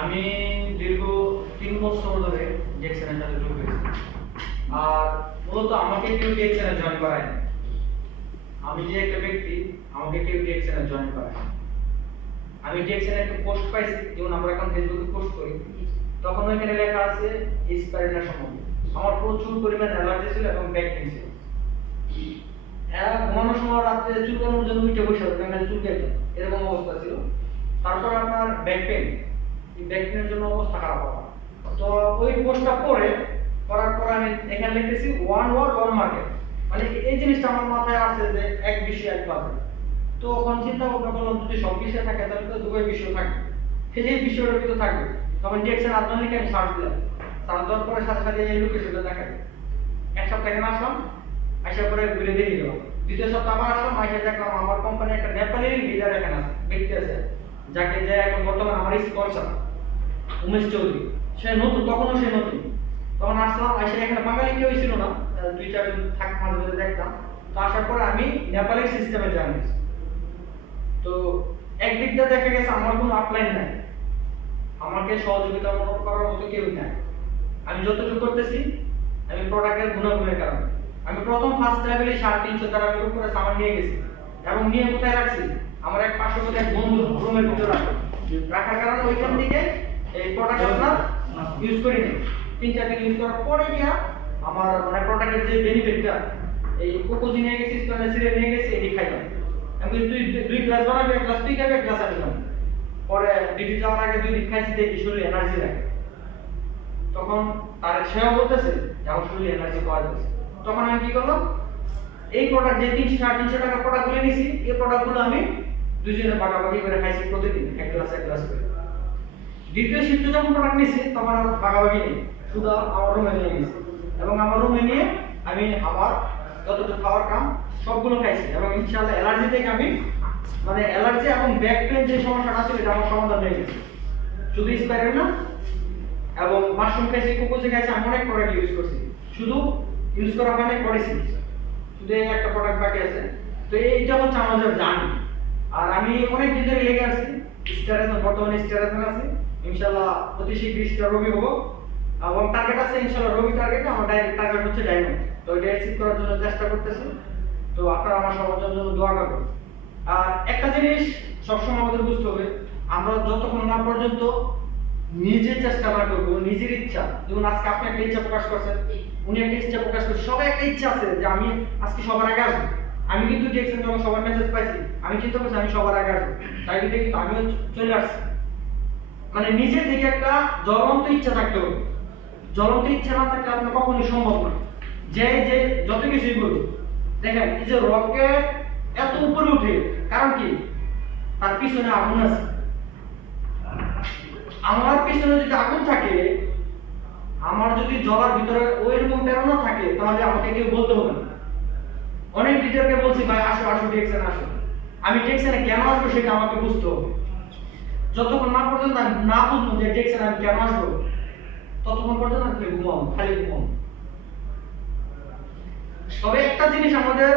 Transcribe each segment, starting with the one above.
আমি দীর্ঘ 3 বছর ধরে ডিএক্সএনের সাথে যুক্ত হয়েছি। আর মূলত আমাকে কেউ ডিএক্সএনে জয়েন করায় না। আমি যে একটা ব্যক্তি, আমাকে কেউ ডিএক্সএনে জয়েন করায় না। আমি ডিএক্সএনে একটা পোস্ট পাইছি, যেমন আমরা এখন ফেসবুকে পোস্ট করি, তখন ওইখানে লেখা আছে স্পাইরুলিনা সম্বন্ধে। আমার প্রচুর পরিমাণ অ্যালার্জি ছিল এবং ব্যাক পেইন ছিল। ঘুমানোর সময় রাত্রে চুলকানোর জন্য উঠে বসে থাকতাম, চুলকাইতো, এরকম অবস্থা ছিল। তারপর আপনার ব্যাক পেইন, ব্যাক পেইনের জন্য অবস্থা খারাপ হওয়া। তো ওই পোস্টটা করার পর আমি এখানে লিখতেছি ওয়ান ওয়ার্ড ওয়ান মার্কেট, মানে এই জিনিসটা আমার মাথায় আসছে যে এক বিষয় এক পাবে। তো ওখান চিন্তা ভাবনা করলাম, যদি সব বিষয় থাকে তাহলে তো দুই বিষয় থাকবে, সেই বিষয়টা কিন্তু থাকবে। তখন ডিএক্সএন আপনার লিখে আমি সার্চ দিলাম, সার্চ দেওয়ার পরে সাথে সাথে এই লোকেশনটা দেখাবে। এক সপ্তাহ এখানে আসলাম, আসার পরে ঘুরে দেখে গেলাম। দ্বিতীয় সপ্তাহ আবার আসলাম, আইসা দেখলাম আমার কোম্পানি একটা নেপালি লিডার এখানে আছে, ব্যক্তি আছে, যাকে যে এখন বর্তমানে আমার স্পন্সর উমেশ চৌধুরী। সে নতুন, তখনও সে নতুন। তখন আসলাম, আইসা এখানে বাঙালি কেউ ছিল না, 2-4 জন থাক মাঝে মাঝে দেখতাম। তো আসার পরে আমি নেপালি সিস্টেমে জয়েন হয়েছি। তো একদিক দিয়ে দেখা গেছে আমার কোনো আপলাইন নাই, আমাকে সহযোগিতা করার মতো কেউ নাই। আমি যতটুকু করতেছি আমি প্রোডাক্টের গুণাগুণের কারণে। আমি প্রথম ফার্স্ট লেভেলে 350 টাকা করে সামান নিয়ে গেছি, এবং নিয়ে কোথায় রাখছি, আমার এক পার্শ্ববর্তী এক বন্ধু রুমের ভিতরে রাখার কারণে ওইখান থেকে এই প্রোডাক্ট আপনার ইউজ করি নি। 3-4 দিন ইউজ করার পরে গিয়া আমার মানে প্রোডাক্টের যে বেনিফিটটা, এই কোকোজি নিয়ে গেছি, স্প্যানিশ সিরিয়াল নিয়ে গেছি, এটি খাইলাম। আমি দুই গ্লাস বানাবি, এক গ্লাস তুই খাবি, এক গ্লাস আমি খাবো। পরে ডিউটি যাওয়ার আগে 2 দিন খাইছি, দেখি শরীরে এনার্জি লাগে। তখন তার সেও বলতেছে যে আমার শরীরে এনার্জি পাওয়া যাচ্ছে। তখন আমি কি করলাম, এই প্রোডাক্ট যে 300-350 টাকা প্রোডাক্টগুলো নিয়েছি, এই প্রোডাক্টগুলো আমি দুজনে ভাগাভাগি করে খাইছি, প্রতিদিন এক গ্লাস করে। দ্বিতীয় শিফটে যখন প্রোডাক্ট নিয়েছি তখন আর ভাগাভাগি নেই, শুধু আমার রুমে নিয়ে গেছি, এবং আমার রুমে নিয়ে আমি আমার যতটুকু খাওয়ার কাম সবগুলো খাইছি। এবং ইনশাআল্লাহ অ্যালার্জি থেকে আমি মানে অ্যালার্জি এবং ব্যাক পেইন যে সমস্যাটা ছিল এটা আমার সমাধান হয়ে গেছে। শুধু স্পাইরুলিনা এবং মাশরুম খাইছি, কোকোজি খাইছি, আমি অনেক প্রোডাক্ট ইউজ করছি। শুধু ইউজ করা হয় না করেছি, শুধু এই একটা প্রোডাক্ট বাকি আছে। তো এইটা হচ্ছে আমাদের জার্নি। আর আমি অনেক দিন ধরে লেগে আছি স্টারেশন, বর্তমানে স্টারেশন আছে। ইনশাআল্লাহ অতি শীঘ্রই স্টার রবি হবো, এবং টার্গেট আছে ইনশাআল্লাহ রবি টার্গেট। আমার ডাইরেক্ট টার্গেট হচ্ছে ডায়মন্ড। তো এটা অ্যাচিভ করার জন্য চেষ্টা করতেছি। তো আপনারা আমার সবার জন্য দোয়া করবেন। আর একটা জিনিস সবসময় আমাদের বুঝতে হবে, আমরা যতক্ষণ না পর্যন্ত নিজে চেষ্টা না করবো, নিজের ইচ্ছা, যেমন আজকে আপনি একটা ইচ্ছা প্রকাশ করছেন, উনি একটা ইচ্ছা প্রকাশ করছেন, সবাই একটা ইচ্ছা আছে যে আমি আজকে সবার আগে আসবো। আমি কিন্তু দেখছেন যখন সবার মেসেজ পাইছি, আমি চিন্তা করছি আমি সবার আগে আসবো, তাই কিন্তু আমিও চলে আসছি। মানে নিজে থেকে একটা জ্বলন্ত ইচ্ছা থাকতে হবে। জ্বলন্ত ইচ্ছা না থাকলে আপনার কখনোই সম্ভব না। যে যত কিছুই করুন, দেখেন এই যে রকেট এত উপরে উঠে, কারণ কি, তার পিছনে আগুন আছে। আমার পিছনে যদি আগুন থাকে, আমার যদি জ্বলার ভিতরে ওই রকম প্রেরণা থাকে, তাহলে আমাকে কেউ বলতে হবে না। অনেক লিডারকে বলছি ভাই আসো আসো ডিএক্সএন আসো, আমি ডিএক্সএনে কেন আসবো সেটা আমাকে বুঝতে হবে। যতক্ষণ না পর্যন্ত আমি না বুঝবো যে ডিএক্সএনে আমি কেন আসবো, ততক্ষণ পর্যন্ত আমি ঘুমাবো, খালি ঘুমাবো। তবে একটা জিনিস আমাদের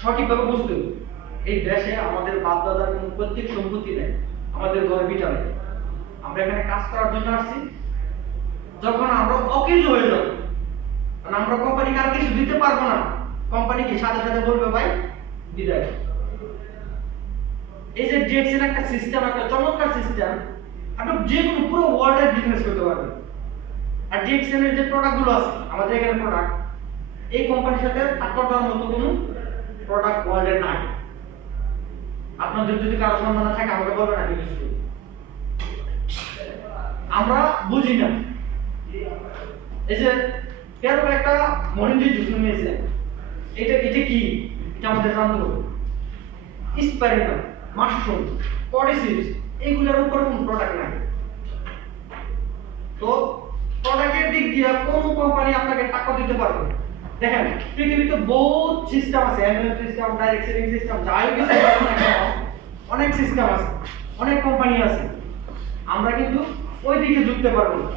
সঠিকভাবে বুঝতে হবে, এই দেশে আমাদের বাপ দাদার কোনো প্রত্যেক সম্পত্তি নেই, আমাদের ঘর বিটা নেই। আমরা এখানে কাজ করার জন্য আসছি। যখন আমরা অকেজ হয়ে যাব, কারণ আমরা কোম্পানিকে আর কিছু দিতে পারবো না, কোম্পানি কি সাথে সাথে বলবে ভাই বিদায়। এই যে ডিএক্সএন একটা সিস্টেম, একটা চমৎকার সিস্টেম, আপনি যে কোনো পুরো ওয়ার্ল্ডের বিজনেস করতে পারবেন। আর ডিএক্সএন এর যে প্রোডাক্টগুলো আছে আমাদের এখানে প্রোডাক্ট, এই কোম্পানির সাথে টাক্কর দেওয়ার মতো কোনো প্রোডাক্ট ওয়ার্ল্ডে নাই। আপনাদের যদি কারো সন্ধান থাকে আমাকে বলবেন, আমি ইউজ করি। আমরা বুঝি না। এই যে এরকম একটা মরিঞ্জি জুস নিয়েছে, এটা কি, এটা আমাদের জানতে হবে। স্পাইরুলিনা, মাশরুম, পডিসিডস, এইগুলোর উপরে কোনো প্রোডাক্ট নাই। তো প্রোডাক্টের দিক দিয়ে কোন কোম্পানি আপনাকে টাকা দিতে পারবে, দেখেন পৃথিবীতে বহুত সিস্টেম আছে, annual system, direct selling system, যাই কিছু বলেন না কেন, অনেক সিস্টেম আছে, অনেক কোম্পানি আছে। আমরা কিন্তু ওই দিকে ঝুঁকতে পারবো না।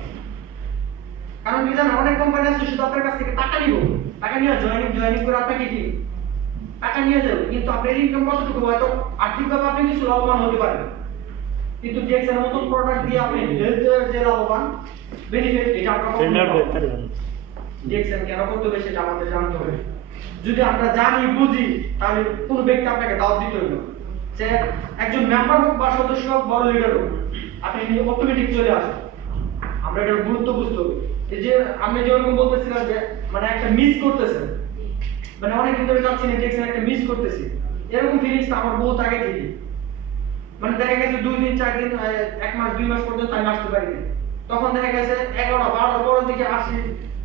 কারণ কি জানেন, অনেক কোম্পানি আছে শুধু আপনার কাছ থেকে টাকা নিব, টাকা নিয়ে জয়েনিং করে আপনাকে কি টাকা নিয়ে যাবে, কিন্তু আপনার ইনকাম কতটুকু, হয়তো আর্থিকভাবে আপনি কিছু লাভবান হতে পারেন, কিন্তু ডিএক্সের মতন প্রোডাক্ট দিয়ে আপনি হেলথের যে লাভবান বেনিফিট এটা আপনার ডিএক্সএন কেন করতে হবে সেটা আমাদের জানতে হবে। যদি আমরা জানি বুঝি তাহলে কোনো ব্যক্তি আপনাকে দাওয়াত দিতে হবে, যে একজন মেম্বার হোক বা সদস্য হোক, বড় লিডার হোক, আপনি অটোমেটিক চলে আসুন। আমরা এটার গুরুত্ব বুঝতে হবে। এই যে আমি যেরকম বলতেছিলাম যে মানে একটা মিস করতেছেন, মানে অনেক দিন ধরে যাচ্ছি না ডিএক্সএন একটা মিস করতেছি, এরকম ফিলিংসটা আমার বহুত আগে থেকে। মানে দেখা গেছে 2 দিন 4 দিন 1 মাস 2 মাস পর্যন্ত আমি আসতে পারিনি, তখন দেখা গেছে 11টা 12টার পরের দিকে আসি,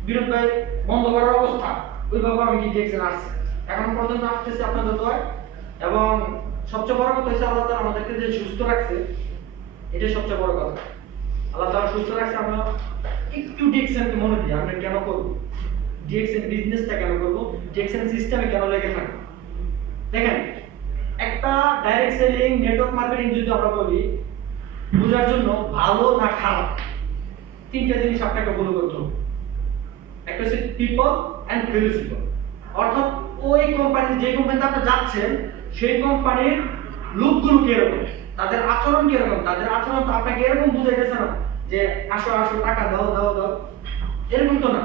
বিরোধ ভাই বন্ধ করার অবস্থা, ওইভাবে আমি কি ডিএক্সএন আসছি, এখন পর্যন্ত আসতেছি আপনাদের দোয়ায়। এবং সবচেয়ে বড় কথা হচ্ছে আল্লাহ তাআলা আমাদেরকে যে সুস্থ রাখছে, এটাই সবচেয়ে বড় কথা। আল্লাহ তাআলা সুস্থ রাখছে, আমরা একটু ডিএক্সএনকে মনে দিই, আমরা কেন করব, ডিএক্সএন বিজনেসটা কেন করব, ডিএক্সএন সিস্টেমে কেন লেগে থাকবো। দেখেন একটা ডাইরেক্ট সেলিং নেটওয়ার্ক মার্কেটিং যদি আমরা বলি, বোঝার জন্য ভালো না খারাপ তিনটা জিনিস আপনাকে ফলো করতে হবে। একটা হচ্ছে পিপল এন্ড প্রিন্সিপাল, অর্থাৎ ওই কোম্পানি, যে কোম্পানিতে আপনি যাচ্ছেন সেই কোম্পানির লোকগুলো কিরকম, তাদের আচরণ কিরকম, তাদের আচরণ তো আপনাকে এরকম বুঝাইতেছে না যে আসো আসো টাকা দাও দাও দাও, এরকম তো না।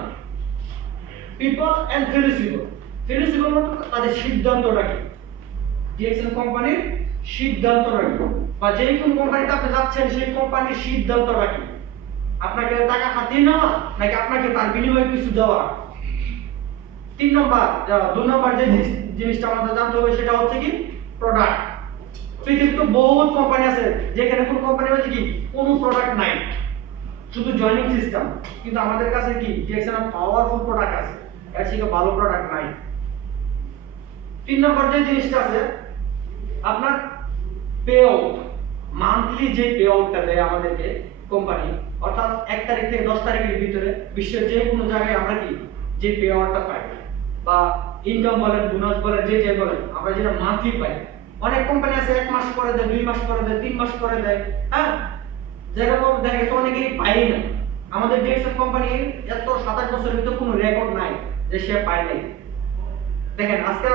পিপল এন্ড প্রিন্সিপাল, প্রিন্সিপাল মানে তাদের সিদ্ধান্তটা কি, ডিএক্সএন কোম্পানির সিদ্ধান্তটা কি, বা যেই কোন কোম্পানিতে আপনি যাচ্ছেন সেই কোম্পানির সিদ্ধান্তটা কি, আপনাকে টাকা হাতিয়ে নেওয়া নাকি আপনাকে তার বিনিময়ে কিছু দেওয়া। 2 নম্বর যে জিনিসটা আমাদের জানতে হবে সেটা হচ্ছে কি প্রোডাক্ট। পৃথিবীতে বহুত কোম্পানি আছে যেখানে কোন কোম্পানি হচ্ছে কি কোনো প্রোডাক্ট নাই, শুধু জয়েনিং সিস্টেম, কিন্তু আমাদের কাছে কি ডিএক্সএন পাওয়ারফুল প্রোডাক্ট আছে, এর থেকে ভালো প্রোডাক্ট নাই। 3 নম্বর যে জিনিসটা আছে আপনার পে আউট, মান্থলি যে পে আউটটা দেয় আমাদেরকে কোম্পানি, অর্থাৎ 1 তারিখ থেকে 10 তারিখের ভিতরে বিশ্বের যে কোনো জায়গায় আমরা কি যে পে আউটটা পাই, বা ইনকাম বলেন বোনাস বলেন যে বলেন, আমরা যেটা মান্থলি পাই। অনেক কোম্পানি আছে 1 মাস পরে দেয়, 2 মাস পরে দেয়, 3 মাস পরে দেয়, হ্যাঁ, যেরকম দেখা গেছে অনেকেই পাই না। আমাদের ডিএক্সএন কোম্পানি এত 27 বছরের ভিতরে কোনো রেকর্ড নাই যে সে পায় নাই। দেখেন আজকে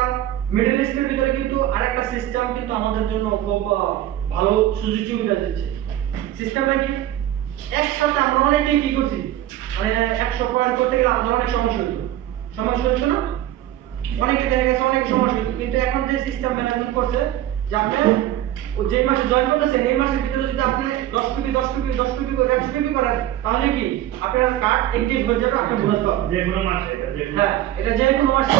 মিডল ইস্টের ভিতরে কিন্তু আরেকটা সিস্টেম কিন্তু আমাদের জন্য খুব ভালো সুযোগ সুবিধা দিচ্ছে। সিস্টেমটা কি, একসাথে আমরা অনেকেই কি করছি, মানে 100 পয়েন্ট করতে গেলে আমাদের অনেক সমস্যা হতো না, অনেকে দেখা গেছে অনেক সমস্যা হতো, কিন্তু এখন যে সিস্টেম ম্যানেজমেন্ট করছে যে আপনি যে মাসে জয়েন করতেছেন এই মাসের ভিতরে যদি আপনি 10 পিপি করে 100 পিপি করেন, তাহলে কি আপনার কার্ড অ্যাক্টিভ হয়ে যাবে, আপনি বোনাস পাবেন যে কোনো মাসে। হ্যাঁ, এটা যে কোনো মাসে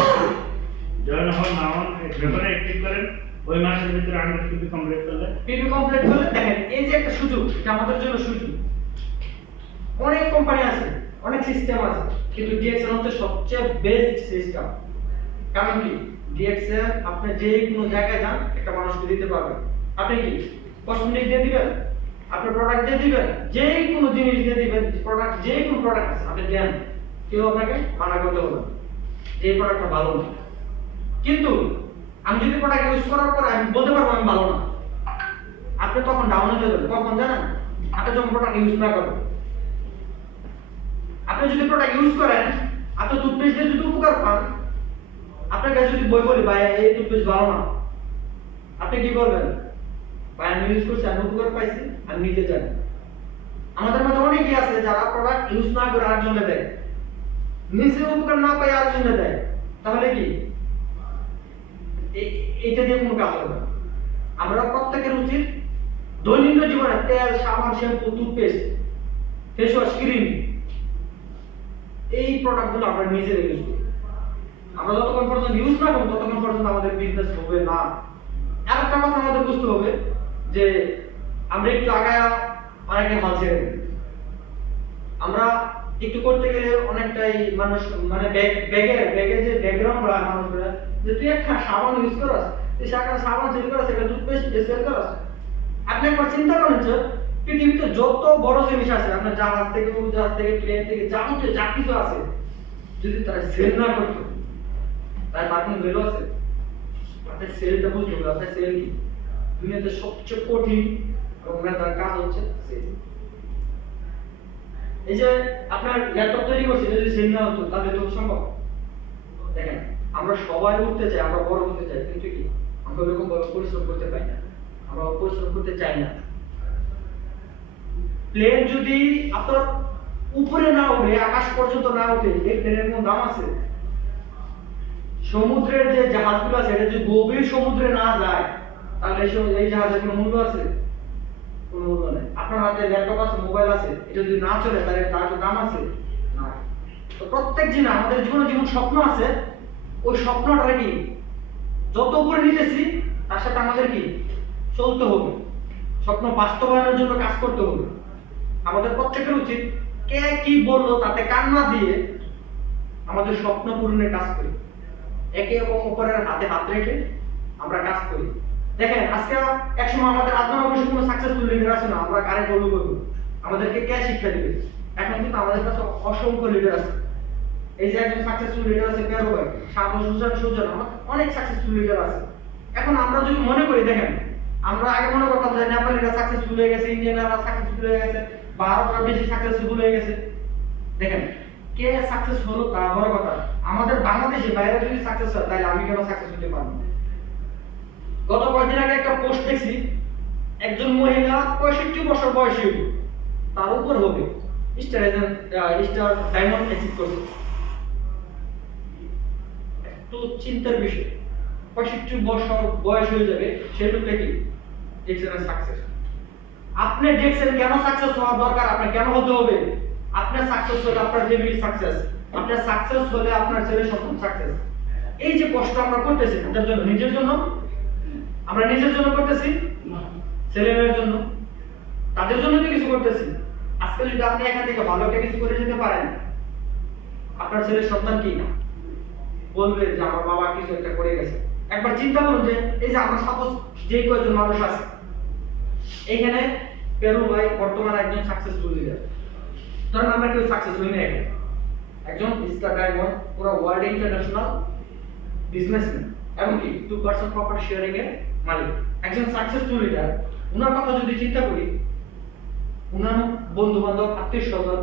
জয়েন হন না হন যখন অ্যাক্টিভ করেন ওই মাসের ভিতরে 100 পিপি কমপ্লিট করলে দেখেন এই যে একটা সুযোগ, এটা আমাদের জন্য সুযোগ। অনেক কোম্পানি আছে, অনেক সিস্টেম আছে, কিন্তু ডিএক্সএন হচ্ছে সবচেয়ে বেস্ট সিস্টেম। কারণ কি ডিএক্সএন আপনি যে কোনো জায়গায় যান একটা মানুষকে দিতে পারবেন। আপনি কি কসমেটিক দিয়ে দিবেন, আপনি প্রোডাক্ট দিয়ে দিবেন, যে কোনো জিনিস দিয়ে দিবেন, প্রোডাক্ট যে কোনো প্রোডাক্ট আছে আপনি দেন, কেউ আপনাকে মানা করতে হবে না যে এই প্রোডাক্টটা ভালো না। কিন্তু আমি যদি প্রোডাক্ট ইউজ করার পর আমি বলতে পারবো আমি ভালো না, আপনি তখন ডাউন হয়ে যাবেন। কখন জানেন, আপনি যখন প্রোডাক্ট ইউজ না করবেন। আপনি যদি প্রোডাক্ট ইউজ করেন, আপনি টুথপেস্ট দিয়ে যদি উপকার পান, আপনার কাছে যদি বই বলি ভাই এই টুথপেস্ট ভালো না, আপনি কি করবেন, ভাই আমি ইউজ করছি, আমি উপকার পাইছি, আমি নিজে জানি। আমাদের মধ্যে অনেকেই আছে যারা প্রোডাক্ট ইউজ না করে আরেকজনকে দেয়, নিজে উপকার না পাই আরেকজনকে দেয়, তাহলে কি এটা দিয়ে কোনো কাজ হবে না। আমরা প্রত্যেকের উচিত দৈনন্দিন জীবনে তেল, সাবান, shampoo, toothpaste, face wash, cream, এই প্রোডাক্টগুলো আমরা নিজেরা ইউজ করি। আমরা যতক্ষণ পর্যন্ত ইউজ না করব ততক্ষণ পর্যন্ত আমাদের বিজনেস হবে না। আরেকটা কথা আমাদের বুঝতে হবে যে আমরা একটু আগায়া অনেকে মাল ছেড়ে দিই। আমরা একটু করতে গেলে অনেকটাই মানুষ মানে ব্যাগে যে ব্যাকগ্রাউন্ড রাখা মানুষরা যে তুই একটা সাবান ইউজ করস, তুই সাবান সেল করস, একটা টুথপেস্ট সেল করস। আপনি একবার চিন্তা করেন যে পৃথিবীতে যত বড় জিনিস আছে, আপনার জাহাজ থেকে উড়োজাহাজ থেকে প্লেন থেকে যাবতীয় যা কিছু আছে, যদি তারা সেল না করতো তার কোনো ভ্যালু আছে? আপনার সেলটা বুঝতে হবে, আপনার সেল কি? দুনিয়াতে সবচেয়ে কঠিন এবং মেধার কাজ হচ্ছে সেল। এই যে আপনার ল্যাপটপ তৈরি করছে, যদি সেল না হতো তাহলে তো সম্ভব। দেখেন, আমরা সবাই উঠতে চাই, আমরা বড় হতে চাই, কিন্তু কি আমরা ওরকম ভাবে পরিশ্রম করতে পারি না, আমরা পরিশ্রম করতে চাই না। প্লেন যদি আপনার উপরে না উঠে, আকাশ পর্যন্ত না উঠে, এই প্লেনের কোনো দাম আছে? সমুদ্রের যে জাহাজগুলো আছে, এটা যদি গভীর সমুদ্রে না যায়, তাহলে এই জাহাজের কোনো মূল্য আছে? কোনো মূল্য নেই। আপনার হাতে ল্যাপটপ আছে, মোবাইল আছে, এটা যদি না চলে তাহলে তার কোনো দাম আছে? না। তো প্রত্যেক দিন আমাদের জীবনে যেমন স্বপ্ন আছে, ওই স্বপ্নটা কি যত উপরে নিতেছি তার সাথে আমাদের কি চলতে হবে, স্বপ্ন বাস্তবায়নের জন্য কাজ করতে হবে। আমাদের প্রত্যেকের উচিত কে কি বললো তাতে কান না দিয়ে আমাদের স্বপ্ন পূরণের কাজ করি, একে অপরের হাতে হাত রেখে আমরা কাজ করি। দেখেন, আজকে একসময় আমাদের আদনান অবশ্যই কোনো সাকসেসফুল লিডার আছে না, আমরা কারে ফলো করবো, আমাদেরকে কে শিক্ষা দিবে? এখন কিন্তু আমাদের কাছে অসংখ্য লিডার আছে। এই যে একজন সাকসেসফুল লিডার আছে পেয়ারো ভাই, সুজন, আমার অনেক সাকসেসফুল লিডার আছে। এখন আমরা যদি মনে করি, দেখেন আমরা আগে মনে করতাম যে নেপালিরা সাকসেসফুল হয়ে গেছে, ইন্ডিয়ানরা সাকসেসফুল হয়ে গেছে, ভারতরা বেশি সাকসেসফুল হয়ে গেছে। দেখেন, কে সাকসেস হলো তা বড় কথা, আমাদের বাংলাদেশে বাইরে যদি সাকসেস হয় তাহলে আমি কেন সাকসেস হতে পারবো? গত কয়েকদিন আগে একটা পোস্ট দেখছি, একজন মহিলা 65 বছর বয়সী, তার উপর হবে স্টার ডায়মন্ড অ্যাচিভ করছে। একটু চিন্তার বিষয়, 65 বছর বয়স হয়ে যাবে, সে লোকটা কি ডিকশনের সাকসেস। আপনি ডিকশন কেন সাকসেস হওয়া দরকার, আপনার কেন হতে হবে? আপনার সাকসেস হলে আপনার ফ্যামিলি সাকসেস, আপনার সাকসেস হলে আপনার ছেলে সন্তান সাকসেস। এই যে কষ্ট আমরা করতেছি তাদের জন্য, নিজের জন্য আমরা নিজের জন্য করতেছি, ছেলেমেয়ের জন্য, তাদের জন্য তো কিছু করতেছি। আজকে যদি আপনি এখান থেকে ভালো একটা কিছু করে যেতে পারেন, আপনার ছেলের সন্তান কি না বলবে যে আমার বাবা কিছু একটা করে গেছে। একবার চিন্তা করুন যে এই যে আমরা সাপোজ যে কয়েকজন মানুষ আছে এইখানে, পেরু ভাই বর্তমানে একজন সাকসেসফুল লিডার। ধরেন আমরা কেউ সাকসেস হই না, একজন স্টার ডায়মন্ড পুরো ওয়ার্ল্ড ইন্টারন্যাশনাল বিজনেসম্যান এবং কি 2% প্রপার্টি শেয়ারিং এর মালিক, একজন সাকসেসফুল লিডার। ওনার কথা যদি চিন্তা করি, ওনার বন্ধু বান্ধব আত্মীয় স্বজন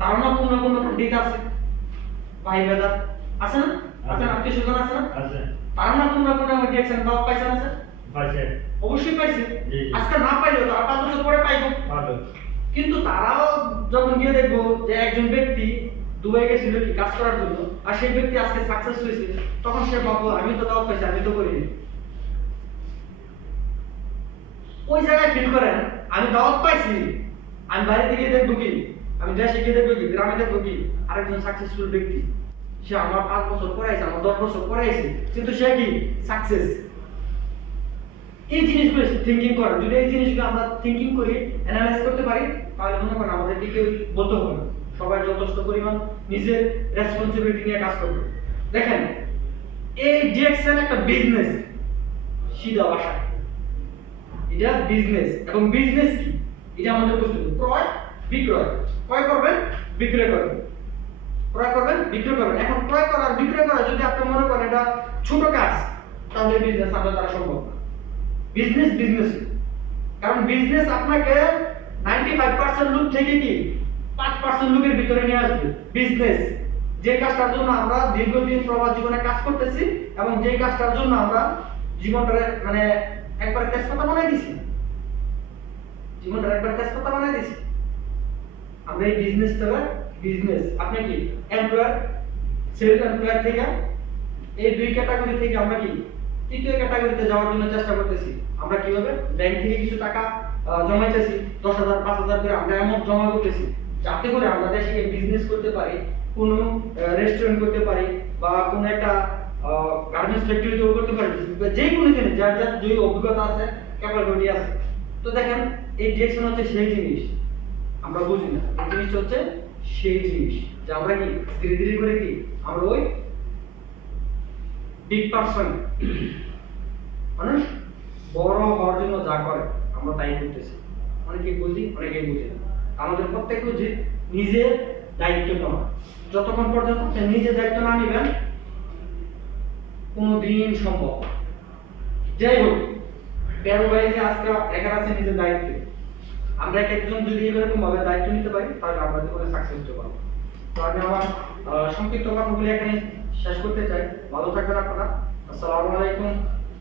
তারা না কোনো কোনো পণ্ডিত আছে, ভাই বেদা আছে না, আপনার আত্মীয় স্বজন আছে না, তারা না কোনো কোনো ডিরেকশন পাইছে না স্যার? পাইছে, অবশ্যই পাইছে। আজকে না পাইলেও তারা 5 বছর পরে পাইবো। কিন্তু তারাও যখন গিয়ে দেখবো যে একজন ব্যক্তি দুবাই গেছিল কি কাজ করার জন্য, আর সেই ব্যক্তি আজকে সাকসেস হয়েছে, তখন সে ভাবো আমি তো দাওয়াত পাইছি, আমি তো করিনি। ওই জায়গায় ফিল করেন, আমি দাওয়াত পাইছি, আমি বাড়িতে গিয়ে দেখবো কি, আমি দেশে গিয়ে দেখবো কি, গ্রামে দেখবো কি আরেকজন সাকসেসফুল ব্যক্তি, সে আমার 5 বছর পরে আইছে, আমার 10 বছর পরে আইছে, কিন্তু সে কি সাকসেস। এই জিনিসগুলো থিংকিং করেন, যদি এই জিনিসগুলো আমরা থিংকিং করি, অ্যানালাইজ করতে পারি, তাহলে মনে করেন আমাদেরকে কেউ বলতে হবে না, সবাই যথেষ্ট পরিমাণ নিজের রেসপন্সিবিলিটি নিয়ে কাজ করবে। দেখেন, এই ডিএক্সএল একটা বিজনেস, সিধা ভাষা এটা বিজনেস। এবং বিজনেস কি এটা আমাদের বুঝতে হবে, ক্রয় বিক্রয়, ক্রয় করবেন বিক্রয় করবেন, ক্রয় করবেন বিক্রয় করবেন। এখন ক্রয় করা আর বিক্রয় করা যদি আপনি মনে করেন এটা ছোট কাজ, তাহলে বিজনেস আপনার দ্বারা সম্ভব না। বিজনেস বিজনেস, কারণ বিজনেস আপনাকে 95% লোক থেকে কি 5% লোকের ভিতরে নিয়ে আসবে। বিজনেস যে কাজটার জন্য আমরা দীর্ঘদিন প্রবাস জীবনে কাজ করতেছি এবং যে কাজটার জন্য আমরা জীবনটা মানে একবার তেজপাতা বানাই দিছি, জীবনটা একবার তেজপাতা বানাই দিছি, আমরা এই বিজনেসটা বিজনেস। আপনি কি এমপ্লয়ার, সেলফ এমপ্লয়ার থেকে এই দুই ক্যাটাগরি থেকে আমরা কি তৃতীয় ক্যাটাগরিতে যাওয়ার জন্য চেষ্টা করতেছি। আমরা কিভাবে ব্যাংক থেকে কিছু টাকা জমাইতেছি, 10,000 5,000 করে আমরা অ্যামাউন্ট জমা করতেছি, যাতে করে আমরা দেশে বিজনেস করতে পারি, কোনো রেস্টুরেন্ট করতে পারি বা কোনো একটা গার্মেন্টস ফ্যাক্টরি তৈরি করতে পারি, যে কোনো জিনিস যার যার যে অভিজ্ঞতা আছে, ক্যাপাবিলিটি আছে। তো দেখেন, এই ডিরেকশন হচ্ছে সেই জিনিস আমরা বুঝি না, এই জিনিসটা হচ্ছে সেই জিনিস যে আমরা কি ধীরে ধীরে করে কি আমরা ওই বিগ পারসন মানুষ বড় হওয়ার জন্য যা করে আমরা তাই করতেছি। অনেকেই বুঝি, অনেকেই বুঝি না। আমাদের প্রত্যেককে উচিত নিজের দায়িত্ব নেওয়া। যতক্ষণ পর্যন্ত আপনি নিজের দায়িত্ব না নেবেন, কোনোদিন সম্ভব না। যাই হোক, তেরো ভাই যে আজকে একা আছে নিজের দায়িত্বে, আমরা এক একজন যদি এরকম ভাবে দায়িত্ব নিতে পারি তাহলে আমরা জীবনে সাকসেস হতে পারবো। তো আমি আমার সংক্ষিপ্ত কথাগুলি এখানে শেষ করতে চাই। ভালো থাকবেন আপনারা। আসসালামু আলাইকুম।